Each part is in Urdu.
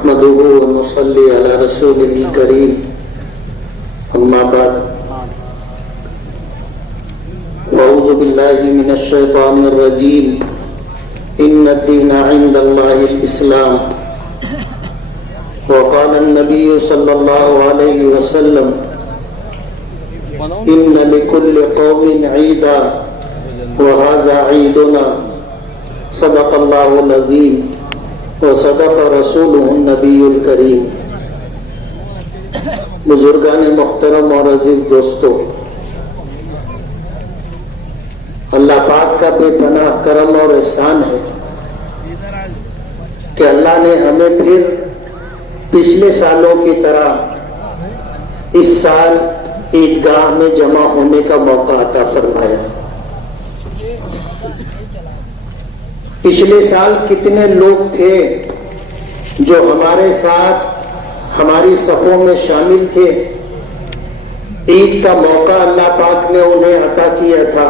نحمده ونصلي على رسوله الكريم أما بعد أعوذ بالله من الشيطان الرجيم إن الدين عند الله الإسلام وقال النبي صلى الله عليه وسلم إن لكل قوم عيدا وهذا عيدنا صدق الله العظيم وصدق رسوله النبي الكريم. بزرگان محترم اور عزیز دوستو، اللہ پاک کا بے پناہ کرم اور احسان ہے کہ اللہ نے ہمیں پھر پچھلے سالوں کی طرح اس سال عیدگاہ میں جمع ہونے کا موقع عطا فرمایا. پچھلے سال کتنے لوگ تھے جو ہمارے ساتھ ہماری صفوں میں شامل تھے. عید کا موقع اللہ پاک نے انہیں عطا کیا تھا.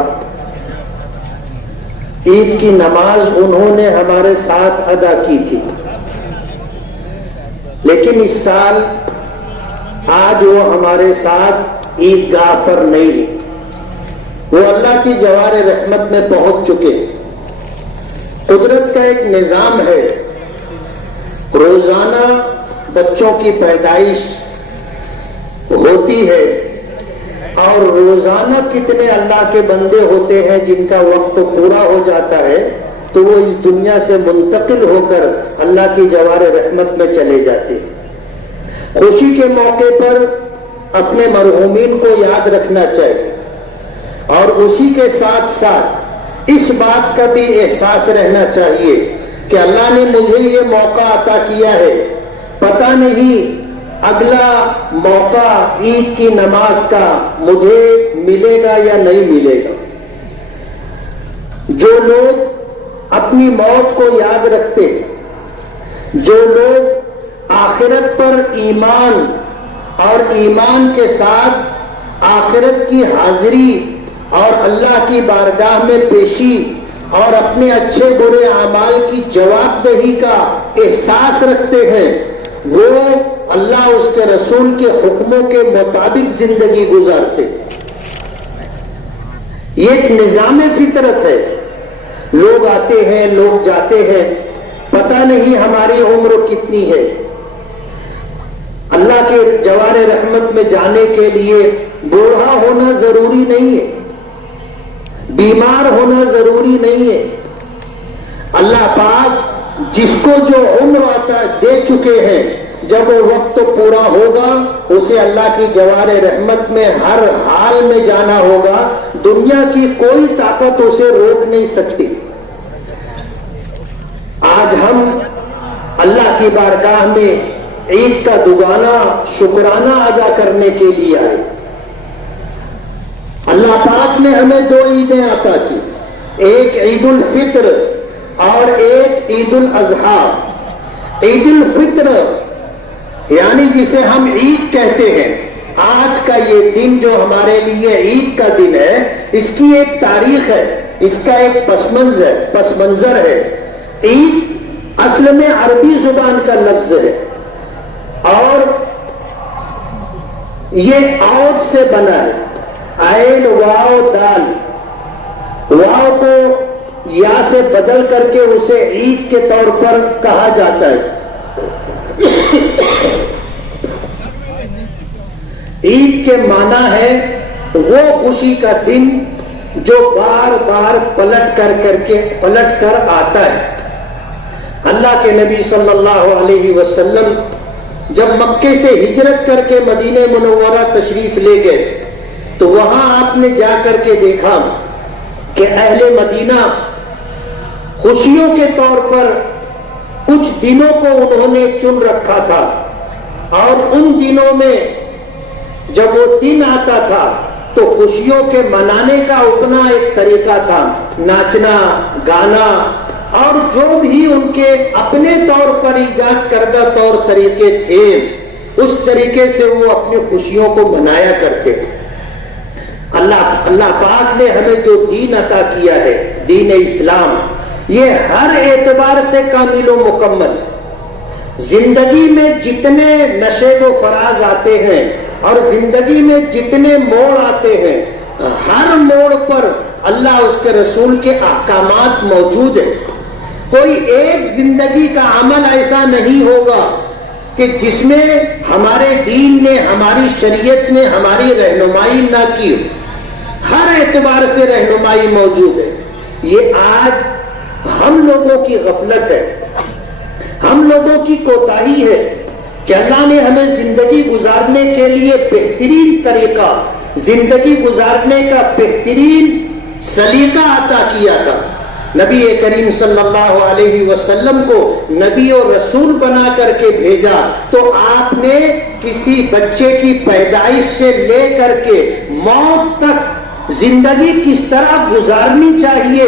عید کی نماز انہوں نے ہمارے ساتھ ادا کی تھی. لیکن اس سال آج وہ ہمارے ساتھ عیدگاہ پر نہیں ہے. وہ اللہ کی جوار رحمت میں پہنچ چکے. قدرت کا ایک نظام ہے، روزانہ بچوں کی پیدائش ہوتی ہے اور روزانہ کتنے اللہ کے بندے ہوتے ہیں جن کا وقت پورا ہو جاتا ہے تو وہ اس دنیا سے منتقل ہو کر اللہ کی جوار رحمت میں چلے جاتے ہیں. خوشی کے موقع پر اپنے مرحومین کو یاد رکھنا چاہیے اور اسی کے ساتھ ساتھ اس بات کا بھی احساس رہنا چاہیے کہ اللہ نے مجھے یہ موقع عطا کیا ہے، پتہ نہیں اگلا موقع عید کی نماز کا مجھے ملے گا یا نہیں ملے گا. جو لوگ اپنی موت کو یاد رکھتے، جو لوگ آخرت پر ایمان اور ایمان کے ساتھ آخرت کی حاضری اور اللہ کی بارگاہ میں پیشی اور اپنے اچھے برے اعمال کی جواب دہی کا احساس رکھتے ہیں، وہ اللہ اس کے رسول کے حکموں کے مطابق زندگی گزارتے. یہ ایک نظام فطرت ہے. لوگ آتے ہیں، لوگ جاتے ہیں، پتہ نہیں ہماری عمر کتنی ہے. اللہ کے جوار رحمت میں جانے کے لیے بوڑھا ہونا ضروری نہیں ہے، بیمار ہونا ضروری نہیں ہے. اللہ پاک جس کو جو عمر عطا دے چکے ہیں، جب وہ وقت پورا ہوگا اسے اللہ کی جوار رحمت میں ہر حال میں جانا ہوگا. دنیا کی کوئی طاقت اسے روک نہیں سکتی. آج ہم اللہ کی بارگاہ میں عید کا دوگانا شکرانہ ادا کرنے کے لیے آئے. اللہ پاک نے ہمیں دو عیدیں عطا کی، ایک عید الفطر اور ایک عید الاضحیٰ. عید الفطر یعنی جسے ہم عید کہتے ہیں، آج کا یہ دن جو ہمارے لیے عید کا دن ہے، اس کی ایک تاریخ ہے، اس کا ایک پس منظر ہے. عید اصل میں عربی زبان کا لفظ ہے اور یہ عود سے بنا ہے، عین واو دال. واو کو یا سے بدل کر کے اسے عید کے طور پر کہا جاتا ہے. عید کے معنی ہے وہ خوشی کا دن جو بار بار پلٹ کر آتا ہے. اللہ کے نبی صلی اللہ علیہ وسلم جب مکے سے ہجرت کر کے مدینہ منورہ تشریف لے گئے تو وہاں آپ نے جا کر کے دیکھا کہ اہل مدینہ خوشیوں کے طور پر کچھ دنوں کو انہوں نے چن رکھا تھا اور ان دنوں میں جب وہ دن آتا تھا تو خوشیوں کے منانے کا اپنا ایک طریقہ تھا، ناچنا گانا اور جو بھی ان کے اپنے طور پر ایجاد کردہ طور طریقے تھے اس طریقے سے وہ اپنی خوشیوں کو منایا کرتے. اللہ پاک نے ہمیں جو دین عطا کیا ہے، دین اسلام، یہ ہر اعتبار سے کامل و مکمل. زندگی میں جتنے نشیب و فراز آتے ہیں اور زندگی میں جتنے موڑ آتے ہیں، ہر موڑ پر اللہ اس کے رسول کے احکامات موجود ہیں۔ کوئی ایک زندگی کا عمل ایسا نہیں ہوگا کہ جس میں ہمارے دین نے، ہماری شریعت نے ہماری رہنمائی نہ کی، ہر اعتبار سے رہنمائی موجود ہے۔ یہ آج ہم لوگوں کی غفلت ہے، ہم لوگوں کی کوتاہی ہے کہ اللہ نے ہمیں زندگی گزارنے کے لیے بہترین طریقہ، زندگی گزارنے کا بہترین سلیقہ عطا کیا تھا۔ نبی کریم صلی اللہ علیہ وسلم کو نبی اور رسول بنا کر کے بھیجا تو آپ نے کسی بچے کی پیدائش سے لے کر کے موت تک زندگی کس طرح گزارنی چاہیے،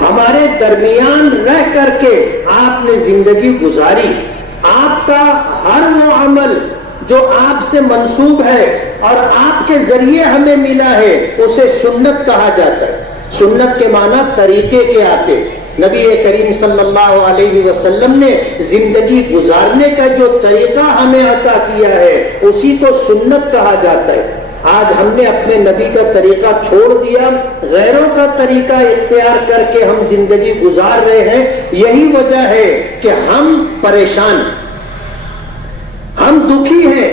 ہمارے درمیان رہ کر کے آپ نے زندگی گزاری۔ آپ کا ہر وہ عمل جو آپ سے منسوب ہے اور آپ کے ذریعے ہمیں ملا ہے اسے سنت کہا جاتا ہے۔ سنت کے معنی طریقے کے آتے۔ نبی کریم صلی اللہ علیہ وسلم نے زندگی گزارنے کا جو طریقہ ہمیں عطا کیا ہے اسی کو سنت کہا جاتا ہے۔ آج ہم نے اپنے نبی کا طریقہ چھوڑ دیا، غیروں کا طریقہ اختیار کر کے ہم زندگی گزار رہے ہیں۔ یہی وجہ ہے کہ ہم پریشان، ہم دکھی ہیں،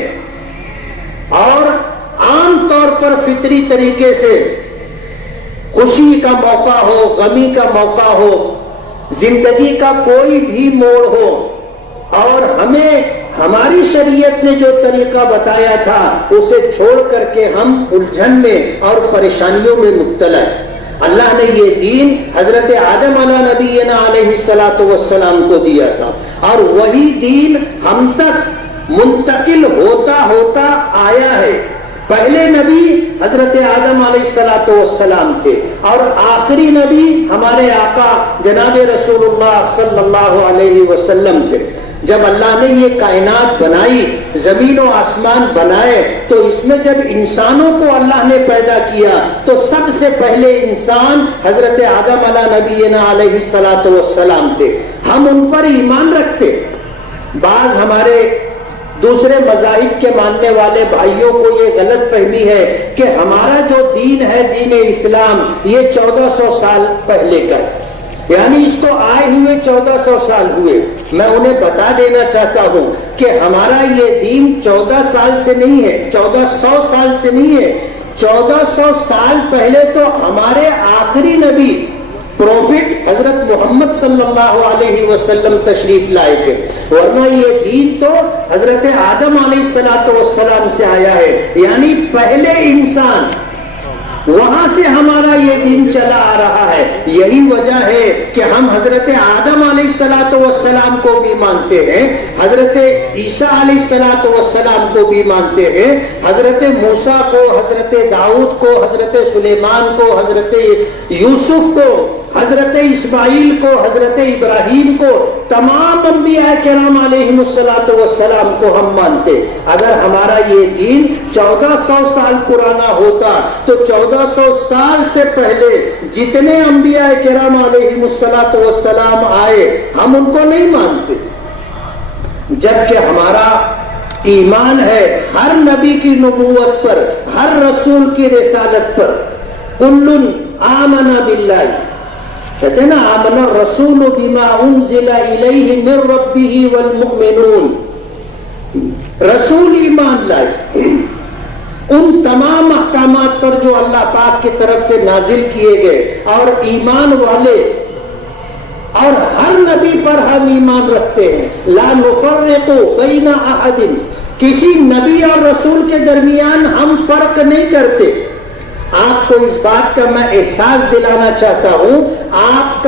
اور عام طور پر فطری طریقے سے خوشی کا موقع ہو، غمی کا موقع ہو، زندگی کا کوئی بھی موڑ ہو، اور ہمیں ہماری شریعت نے جو طریقہ بتایا تھا اسے چھوڑ کر کے ہم الجھن میں اور پریشانیوں میں مبتلا ہیں۔ اللہ نے یہ دین حضرت آدم علیہ نبینا علیہ السلام کو دیا تھا، اور وہی دین ہم تک منتقل ہوتا ہوتا آیا ہے۔ پہلے نبی حضرت آدم علیہ السلام تھے، اور آخری نبی ہمارے آقا جناب رسول اللہ صلی اللہ علیہ وسلم تھے۔ جب اللہ نے یہ کائنات بنائی، زمین و آسمان بنائے، تو اس میں جب انسانوں کو اللہ نے پیدا کیا تو سب سے پہلے انسان حضرت آدم علیہ نبینا علیہ السلام تھے۔ ہم ان پر ایمان رکھتے۔ بعض ہمارے دوسرے مذاہب کے ماننے والے بھائیوں کو یہ غلط فہمی ہے کہ ہمارا جو دین ہے، دین اسلام، یہ 1400 سال پہلے کا ہے، یعنی اس کو آئے ہوئے 1400 سال ہوئے۔ میں انہیں بتا دینا چاہتا ہوں کہ ہمارا یہ دین 14 سال سے نہیں ہے، 1400 سال سے نہیں ہے۔ 1400 سال پہلے تو ہمارے آخری نبی پروفٹ حضرت محمد صلی اللہ علیہ وسلم تشریف لائے تھے، ورنہ یہ دین تو حضرت آدم علیہ السلام سے آیا ہے، یعنی پہلے انسان، وہاں سے ہمارا یہ دین چلا آ رہا ہے۔ یہی وجہ ہے کہ ہم حضرت آدم علیہ السلام کو بھی مانتے ہیں، حضرت عیسیٰ علیہ السلام کو بھی مانتے ہیں، حضرت موسیٰ کو، حضرت داؤد کو، حضرت سلیمان کو، حضرت یوسف کو، حضرت اسماعیل کو، حضرت ابراہیم کو، تمام انبیاء کرام علیہ السلام کو ہم مانتے۔ اگر ہمارا یہ دین 1400 سال پرانا ہوتا تو 1400 سال سے پہلے جتنے انبیاء کرام علیہ السلام آئے ہم ان کو نہیں مانتے، جبکہ ہمارا ایمان ہے ہر نبی کی نبوت پر، ہر رسول کی رسالت پر۔ کل آمن باللہ، کہتے ہیں نا آمن الرسول بما انزل الیہ من ربہ والمؤمنون، رسول ایمان لائے ان تمام احکامات پر جو اللہ پاک کی طرف سے نازل کیے گئے، اور ایمان والے، اور ہر نبی پر ہم ایمان رکھتے ہیں۔ لا نفرق بین احد، کسی نبی اور رسول کے درمیان ہم فرق نہیں کرتے۔ آپ کو اس بات کا میں احساس دلانا چاہتا ہوں، آپ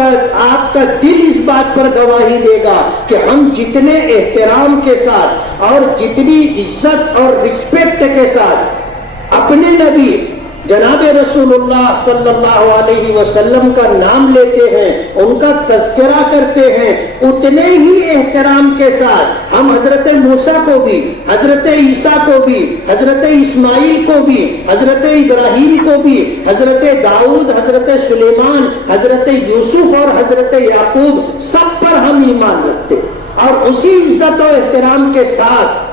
کا دل اس بات پر گواہی دے گا کہ ہم جتنے احترام کے ساتھ اور جتنی عزت اور رسپیکٹ کے ساتھ اپنے نبی جناب رسول اللہ صلی اللہ علیہ وسلم کا نام لیتے ہیں، ان کا تذکرہ کرتے ہیں، اتنے ہی احترام کے ساتھ ہم حضرت موسیٰ کو بھی، حضرت عیسیٰ کو بھی، حضرت اسماعیل کو بھی، حضرت ابراہیم کو بھی، حضرت داؤد، حضرت سلیمان، حضرت یوسف اور حضرت یعقوب، سب پر پر ہم ایمان رکھتے اور اسی عزت و احترام کے ساتھ.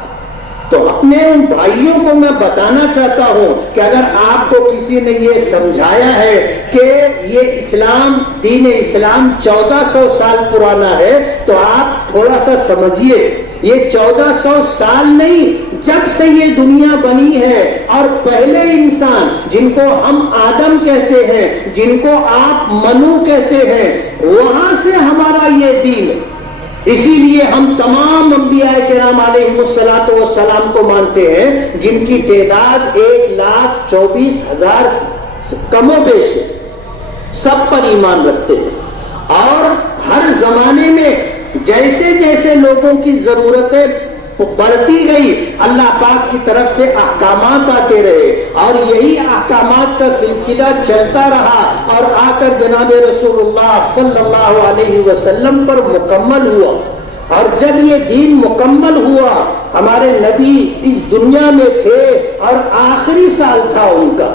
تو اپنے ان بھائیوں کو میں بتانا چاہتا ہوں کہ اگر آپ کو کسی نے یہ سمجھایا ہے کہ یہ اسلام، دین اسلام 1400 سال پرانا ہے، تو آپ تھوڑا سا سمجھیے، یہ 1400 سال نہیں، جب سے یہ دنیا بنی ہے اور پہلے انسان جن کو ہم آدم کہتے ہیں، جن کو آپ منو کہتے ہیں، وہاں سے ہمارا یہ دین ہے. اسی لیے ہم تمام انبیاء کرام علیہ الصلوۃ والسلام کو مانتے ہیں، جن کی تعداد 1,24,000 کم و بیش ہے. سب پر ایمان رکھتے ہیں اور ہر زمانے میں جیسے جیسے لوگوں کی ضرورتیں بڑھتی گئی، اللہ پاک کی طرف سے احکامات آتے رہے اور یہی احکامات کا سلسلہ چلتا رہا اور آ کر جناب رسول اللہ صلی اللہ علیہ وسلم پر مکمل ہوا. اور جب یہ دین مکمل ہوا، ہمارے نبی اس دنیا میں تھے اور آخری سال تھا ان کا.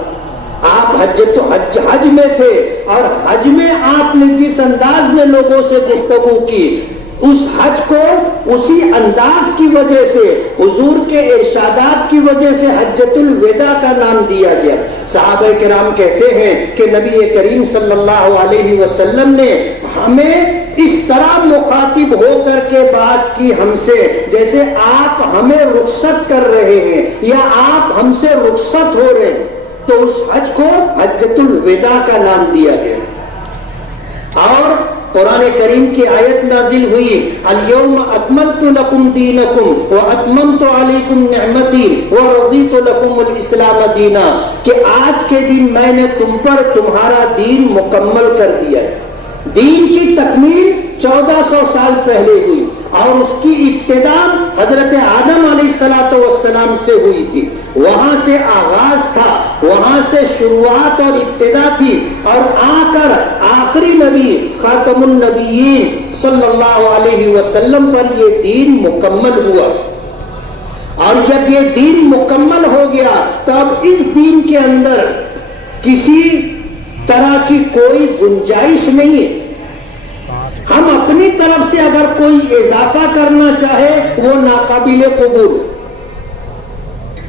آپ حج میں تھے اور حج میں آپ نے جس انداز میں لوگوں سے گفتگو کی، اس حج کو اسی انداز کی وجہ سے، حضور کے ارشادات کی وجہ سے حجۃ الوداع کا نام دیا گیا. صحابہ کرام کہتے ہیں کہ نبی کریم صلی اللہ علیہ وسلم نے ہمیں اس طرح مخاطب ہو کر کے بات کی ہم سے جیسے آپ ہمیں رخصت کر رہے ہیں یا آپ ہم سے رخصت ہو رہے ہیں. تو اس حج کو حجۃ الوداع کا نام دیا گیا. اور قرآن کریم کی آیت نازل ہوئی، الیوم اکملت لکم دینکم واتممت علیکم نعمتی ورضیت لکم الاسلام دینا، کہ آج کے دن میں نے تم پر تمہارا دین مکمل کر دیا ہے. دین کی تکمیل 1400 سال پہلے ہوئی اور اس کی ابتدا حضرت آدم علیہ السلام سے ہوئی تھی. وہاں سے آغاز تھا، وہاں سے شروعات اور ابتدا تھی اور آ کر آخری نبی خاتم النبیین صلی اللہ علیہ وسلم پر یہ دین مکمل ہوا. اور جب یہ دین مکمل ہو گیا تو اب اس دین کے اندر کسی طرح کی کوئی گنجائش نہیں ہے. ہم اپنی طرف سے اگر کوئی اضافہ کرنا چاہے وہ ناقابل قبول،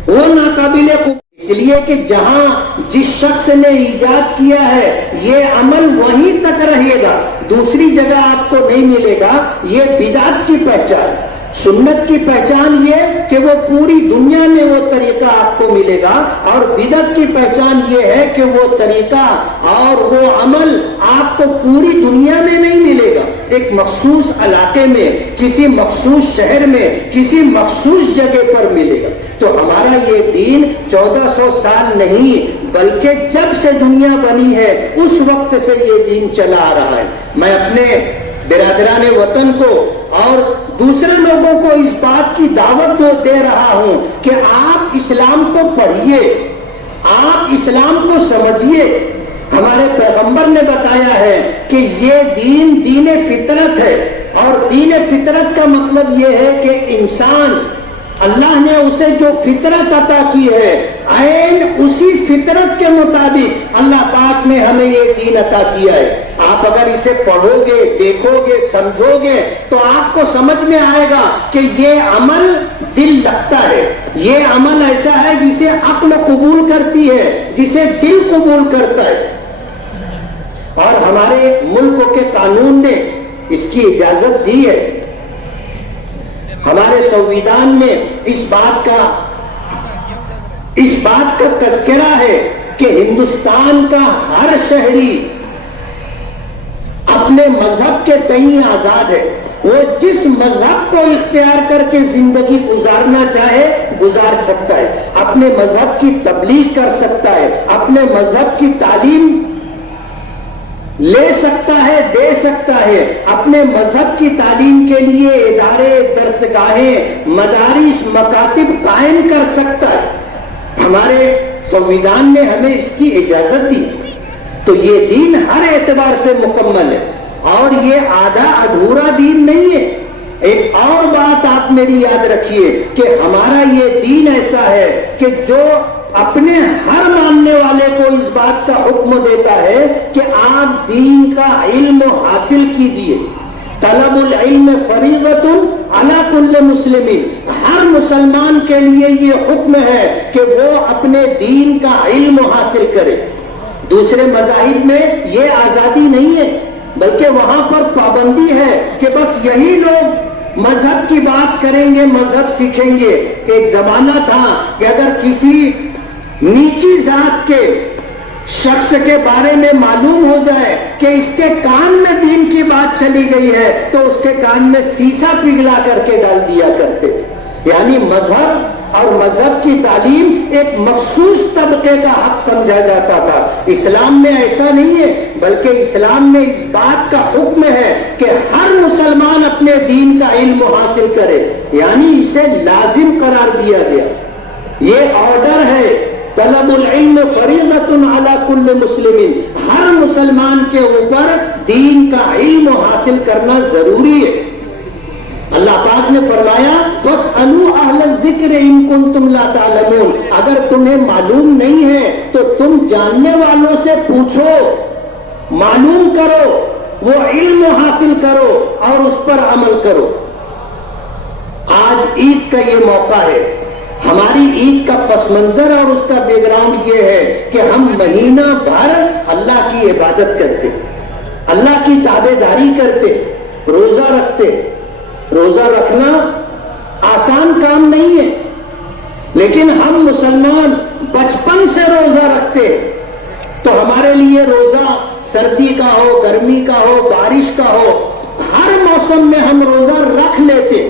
وہ ناقابل قبول. اس لیے کہ جہاں جس شخص نے ایجاد کیا ہے یہ عمل وہیں تک رہے گا، دوسری جگہ آپ کو نہیں ملے گا. یہ بدعت کی پہچان. سنت کی پہچان یہ کہ وہ پوری دنیا میں وہ طریقہ آپ کو ملے گا، اور بدعت کی پہچان یہ ہے کہ وہ طریقہ اور وہ عمل آپ کو پوری دنیا میں نہیں ملے گا، ایک مخصوص علاقے میں، کسی مخصوص شہر میں، کسی مخصوص جگہ پر ملے گا. تو ہمارا یہ دین 1400 سال نہیں بلکہ جب سے دنیا بنی ہے اس وقت سے یہ دین چلا آ رہا ہے. میں اپنے برادران وطن کو اور دوسرے لوگوں کو اس بات کی دعوت دے رہا ہوں کہ آپ اسلام کو پڑھیے، آپ اسلام کو سمجھیے. ہمارے پیغمبر نے بتایا ہے کہ یہ دین فطرت ہے، اور دین فطرت کا مطلب یہ ہے کہ انسان، اللہ نے اسے جو فطرت عطا کی ہے عین اسی فطرت کے مطابق اللہ پاک نے ہمیں یہ دین عطا کیا ہے. آپ اگر اسے پڑھو گے، دیکھو گے، سمجھو گے تو آپ کو سمجھ میں آئے گا کہ یہ عمل دل لگتا ہے، یہ عمل ایسا ہے جسے عقل قبول کرتی ہے، جسے دل قبول کرتا ہے. اور ہمارے ملک کے قانون نے اس کی اجازت دی ہے. ہمارے سنویدھان میں اس بات کا تذکرہ ہے کہ ہندوستان کا ہر شہری اپنے مذہب کے تئیں آزاد ہے. وہ جس مذہب کو اختیار کر کے زندگی گزارنا چاہے گزار سکتا ہے، اپنے مذہب کی تبلیغ کر سکتا ہے، اپنے مذہب کی تعلیم لے سکتا ہے، دے سکتا ہے. اپنے مذہب کی تعلیم کے لیے ادارے، درسگاہیں، مدارس، مکاتب قائم کر سکتا ہے. ہمارے سنویدھان نے ہمیں اس کی اجازت دی. تو یہ دین ہر اعتبار سے مکمل ہے اور یہ آدھا ادھورا دین نہیں ہے. ایک اور بات آپ میری یاد رکھیے کہ ہمارا یہ دین ایسا ہے کہ جو اپنے ہر ماننے والے کو اس بات کا حکم دیتا ہے کہ آپ دین کا علم حاصل کیجئے. طلب العلم فریضۃ علی کل مسلم، ہر مسلمان کے لیے یہ حکم ہے کہ وہ اپنے دین کا علم حاصل کرے۔ دوسرے مذاہب میں یہ آزادی نہیں ہے، بلکہ وہاں پر پابندی ہے کہ بس یہی لوگ مذہب کی بات کریں گے، مذہب سیکھیں گے۔ ایک زمانہ تھا کہ اگر کسی نیچی ذات کے شخص کے بارے میں معلوم ہو جائے کہ اس کے کان میں دین کی بات چلی گئی ہے تو اس کے کان میں سیسا پگھلا کر کے ڈال دیا کرتے۔ یعنی مذہب اور مذہب کی تعلیم ایک مخصوص طبقے کا حق سمجھا جاتا تھا۔ اسلام میں ایسا نہیں ہے، بلکہ اسلام میں اس بات کا حکم ہے کہ ہر مسلمان اپنے دین کا علم حاصل کرے، یعنی اسے لازم قرار دیا گیا۔ یہ آرڈر ہے، طلب العلم فریضۃ علی کل مسلم، ہر مسلمان کے اوپر دین کا علم حاصل کرنا ضروری ہے۔ اللہ پاک نے فرمایا فاسألوا اہل الذکر ان کنتم لا تعلمون، اگر تمہیں معلوم نہیں ہے تو تم جاننے والوں سے پوچھو، معلوم کرو، وہ علم حاصل کرو اور اس پر عمل کرو۔ آج عید کا یہ موقع ہے، ہماری عید کا پس منظر اور اس کا بیک گراؤنڈ یہ ہے کہ ہم مہینہ بھر اللہ کی عبادت کرتے، اللہ کی تابع داری کرتے، روزہ رکھتے۔ روزہ رکھنا آسان کام نہیں ہے، لیکن ہم مسلمان بچپن سے روزہ رکھتے، تو ہمارے لیے روزہ سردی کا ہو، گرمی کا ہو، بارش کا ہو، ہر موسم میں ہم روزہ رکھ لیتے۔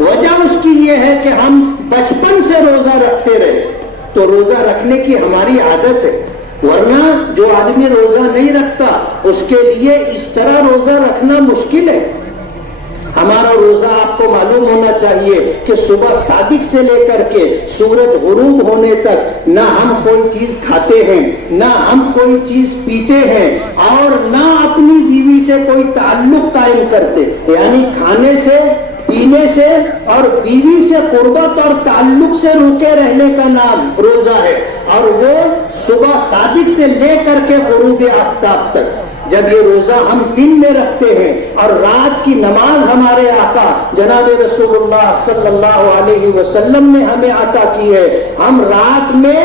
وجہ اس کی یہ ہے کہ ہم بچپن سے روزہ رکھتے رہے، تو روزہ رکھنے کی ہماری عادت ہے۔ ورنہ جو آدمی روزہ نہیں رکھتا اس کے لیے اس طرح روزہ رکھنا مشکل ہے۔ ہمارا روزہ آپ کو معلوم ہونا چاہیے کہ صبح صادق سے لے کر کے سورج غروب ہونے تک نہ ہم کوئی چیز کھاتے ہیں، نہ ہم کوئی چیز پیتے ہیں، اور نہ اپنی بیوی سے کوئی تعلق قائم کرتے۔ یعنی کھانے سے، پینے سے اور بیوی سے قربت اور تعلق سے روکے رہنے کا نام روزہ ہے، اور وہ صبح صادق سے لے کر کے غروب آفتاب تک۔ جب یہ روزہ ہم دن میں رکھتے ہیں اور رات کی نماز ہمارے آقا جناب رسول اللہ صلی اللہ علیہ وسلم نے ہمیں عطا کی ہے، ہم رات میں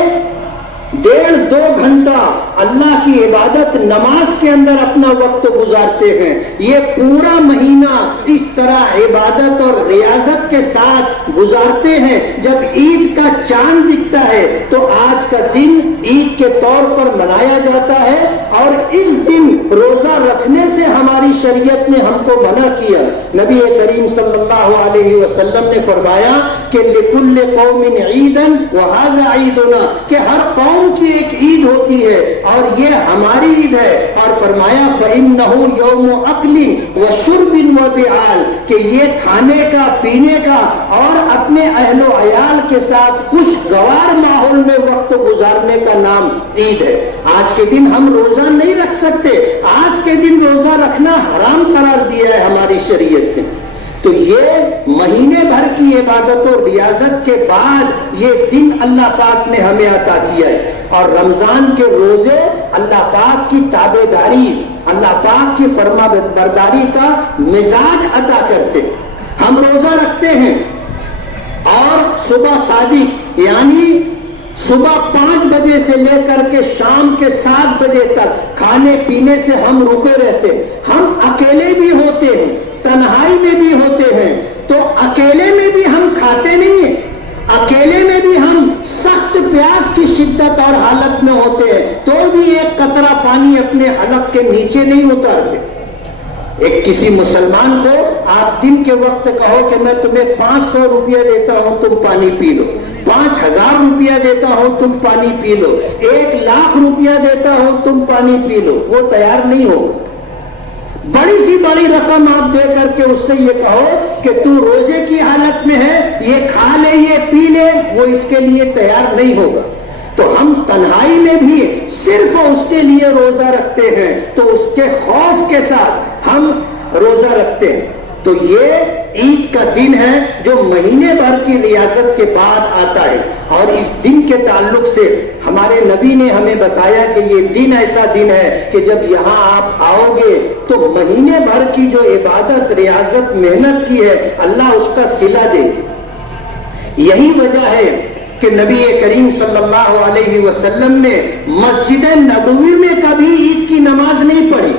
1.5-2 گھنٹہ اللہ کی عبادت نماز کے اندر اپنا وقت گزارتے ہیں۔ یہ پورا مہینہ اس طرح عبادت اور ریاضت کے ساتھ گزارتے ہیں۔ جب عید کا چاند دکھتا ہے تو آج کا دن عید کے طور پر منایا جاتا ہے، اور اس دن روزہ رکھنے سے ہماری شریعت نے ہم کو منع کیا۔ نبی کریم صلی اللہ علیہ وسلم نے فرمایا کہ لِكُلِّ قَوْمٍ عِيدًا وَهَذَا عِيدُنَا، کہ ہر قوم کی ایک عید ہوتی ہے اور یہ ہماری عید ہے۔ اور فرمایا فَإِنَّهُ يَوْمُ أَكْلٍ وَشُرْبٍ وَبِعَالٍ، کہ یہ کھانے کا، پینے کا اور اپنے اہل و عیال کے ساتھ خوشگوار ماحول میں وقت گزارنے کا نام عید ہے۔ آج کے دن ہم روزہ نہیں رکھ سکتے، آج کے دن روزہ رکھنا حرام قرار دیا ہے ہماری شریعت نے۔ تو یہ مہینے بھر کی عبادت و ریاضت کے بعد یہ دن اللہ پاک نے ہمیں عطا کیا ہے، اور رمضان کے روزے اللہ پاک کی تابع داری، اللہ پاک کی فرما برداری کا مزاج عطا کرتے۔ ہم روزہ رکھتے ہیں اور صبح صادق یعنی صبح 5 بجے سے لے کر کے شام کے 7 بجے تک کھانے پینے سے ہم رکے رہتے۔ ہم اکیلے بھی ہوتے ہیں، تنہائی میں بھی ہوتے ہیں، تو اکیلے میں بھی ہم کھاتے نہیں ہیں، اکیلے میں بھی ہم سخت پیاس کی شدت اور حالت میں ہوتے ہیں تو بھی ایک قطرہ پانی اپنے حلق کے نیچے نہیں اتارتے۔ ایک کسی مسلمان کو آپ دن کے وقت کہو کہ میں تمہیں 500 روپیہ دیتا ہوں تم پانی پی لو، 5000 روپیہ دیتا ہوں تم پانی پی لو، 1,00,000 روپیہ دیتا ہوں تم پانی پی لو، وہ تیار نہیں ہوگا۔ بڑی سی بڑی رقم آپ دے کر کے اس سے یہ کہو کہ تو روزے کی حالت میں ہے، یہ کھا لے، یہ پی لے، وہ اس کے لیے تیار نہیں ہوگا۔ تو ہم تنہائی میں بھی صرف اس کے لیے روزہ رکھتے ہیں، تو اس کے خوف کے ساتھ ہم روزہ رکھتے ہیں۔ تو یہ عید کا دن ہے جو مہینے بھر کی ریاضت کے بعد آتا ہے، اور اس دن کے تعلق سے ہمارے نبی نے ہمیں بتایا کہ یہ دن ایسا دن ہے کہ جب یہاں آپ آؤ گے تو مہینے بھر کی جو عبادت ریاضت محنت کی ہے اللہ اس کا صلہ دے گی۔ یہی وجہ ہے کہ نبی کریم صلی اللہ علیہ وسلم نے مسجد نبوی میں کبھی عید کی نماز نہیں پڑھی،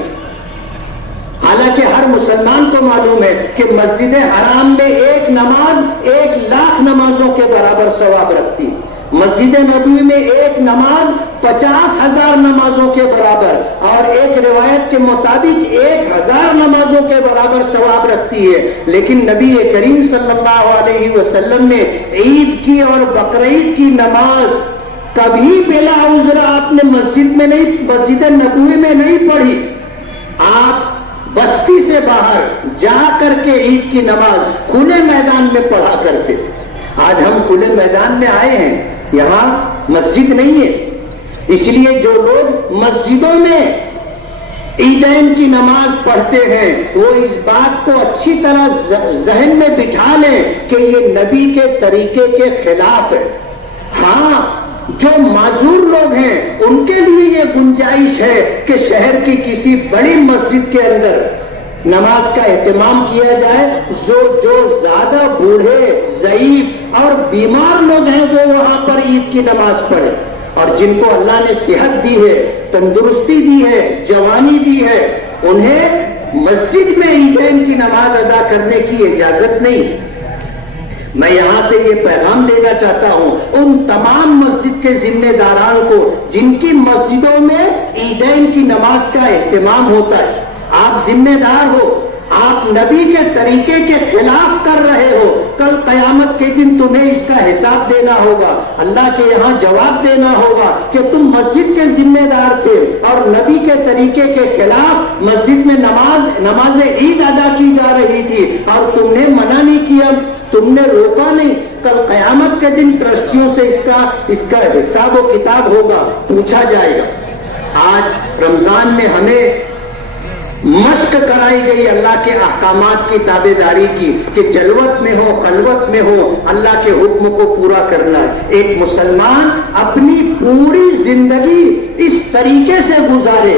حالانکہ ہر مسلمان کو معلوم ہے کہ مسجد حرام میں ایک نماز 1,00,000 نمازوں کے برابر ثواب رکھتی ہے، مسجد نبوی میں ایک نماز 50,000 نمازوں کے برابر، اور ایک روایت کے مطابق 1,000 نمازوں کے برابر ثواب رکھتی ہے۔ لیکن نبی کریم صلی اللہ علیہ وسلم نے عید کی اور بقرعید کی نماز کبھی بلا عذر آپ نے مسجد نبوی میں نہیں پڑھی، آپ بستی سے باہر جا کر کے عید کی نماز کھلے میدان میں پڑھا کرتے تھے۔ آج ہم کھلے میدان میں آئے ہیں، یہاں مسجد نہیں ہے، اس لیے جو لوگ مسجدوں میں عیدین کی نماز پڑھتے ہیں وہ اس بات کو اچھی طرح ذہن میں بٹھا لیں کہ یہ نبی کے طریقے کے خلاف ہے۔ ہاں، جو معذور لوگ ہیں ان کے لیے یہ گنجائش ہے کہ شہر کی کسی بڑی مسجد کے اندر نماز کا اہتمام کیا جائے، جو زیادہ بوڑھے ضعیف اور بیمار لوگ ہیں وہ وہاں پر عید کی نماز پڑھے، اور جن کو اللہ نے صحت دی ہے، تندرستی دی ہے، جوانی دی ہے، انہیں مسجد میں عیدین کی نماز ادا کرنے کی اجازت نہیں۔ میں یہاں سے یہ پیغام دینا چاہتا ہوں ان تمام مسجد کے ذمہ داران کو جن کی مسجدوں میں عیدین کی نماز کا اہتمام ہوتا ہے، آپ ذمہ دار ہو، آپ نبی کے طریقے کے خلاف کر رہے ہو، کل قیامت کے دن تمہیں اس کا حساب دینا ہوگا، اللہ کے یہاں جواب دینا ہوگا کہ تم مسجد کے ذمہ دار تھے اور نبی کے طریقے کے خلاف مسجد میں نماز عید ادا کی جا رہی تھی اور تم نے منع نہیں کیا، تم نے روکا نہیں۔ کل قیامت کے دن ٹرسٹیوں سے اس کا حساب و کتاب ہوگا، پوچھا جائے گا۔ آج رمضان میں ہمیں مشق کرائی گئی اللہ کے احکامات کی تابع داری کی کہ جلوت میں ہو خلوت میں ہو اللہ کے حکم کو پورا کرنا ہے۔ ایک مسلمان اپنی پوری زندگی اس طریقے سے گزارے